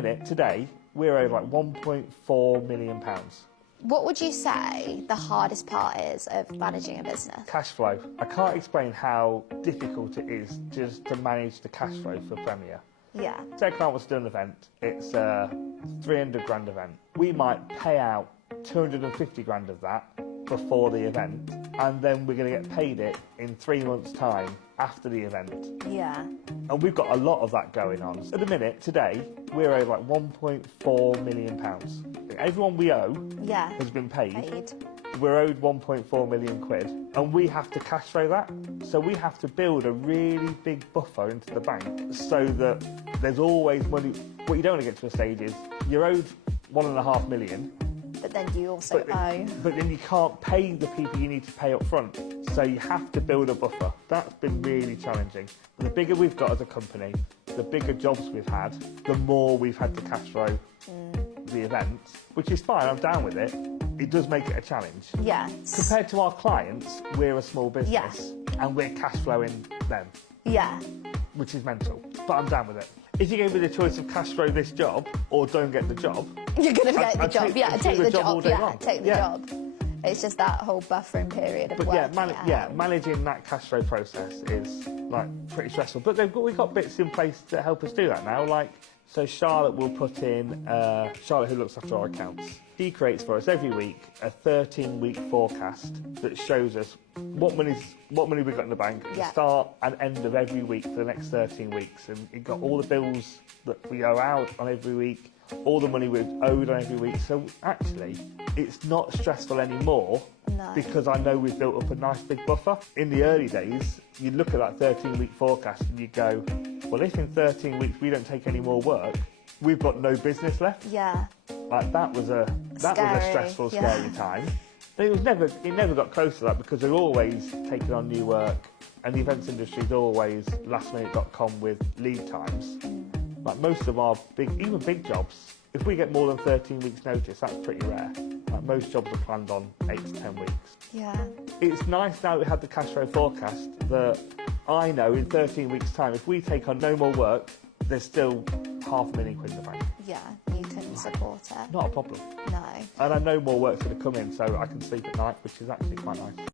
Today, we're over like £1.4 million. What would you say the hardest part is of managing a business? Cash flow. I can't explain how difficult it is just to manage the cash flow for Premier. Yeah. Say a client wants to do an event, it's a 300 grand event. We might pay out 250 grand of that before the event, and then we're going to get paid it in 3 months' time after the event. Yeah. And we've got a lot of that going on. At the minute, today, we're over like £1.4 million. Everyone we owe has been paid. We're owed 1.4 million quid, and we have to cash flow that. So we have to build a really big buffer into the bank so that there's always money. What you don't want to get to a stage is you're owed 1.5 million. But then you also owe. But then you can't pay the people you need to pay up front. So you have to build a buffer. That's been really challenging. The bigger we've got as a company, the bigger jobs we've had, the more we've had to cash flow the events, which is fine, I'm down with it. It does make it a challenge. Yeah. Compared to our clients, we're a small business and we're cash flowing them. Yeah. Which is mental, but I'm down with it. If you gave me the choice of cash flow this job or don't get the job, you're going to get the job. Take the job. Take the job. It's just that whole buffering period of work. Managing that cash flow process is like pretty stressful. But we've got bits in place to help us do that now. Like, so Charlotte will put in, Charlotte who looks after our accounts, she creates for us every week a 13-week forecast that shows us what money we've got in the bank at the start and end of every week for the next 13 weeks. And it got all the bills that we owe out on every week, all the money we've owed on every week. So actually, it's not stressful anymore because I know we've built up a nice big buffer. In the early days, you look at that 13-week forecast and you go, well, if in 13 weeks we don't take any more work, we've got no business left. Yeah. Like that was a stressful, scary time. But it never got close to that because they're always taking on new work, and the events industry is always lastminute.com with lead times. Like most of our even big jobs, if we get more than 13 weeks notice, that's pretty rare. Like most jobs are planned on 8 to 10 weeks. Yeah. It's nice now we had the cash flow forecast that I know in 13 weeks' time, if we take on no more work, there's still £500,000 quid in the bank. Yeah, you can support it. Not a problem. No. And I know more work's going to come in, so I can sleep at night, which is actually quite nice.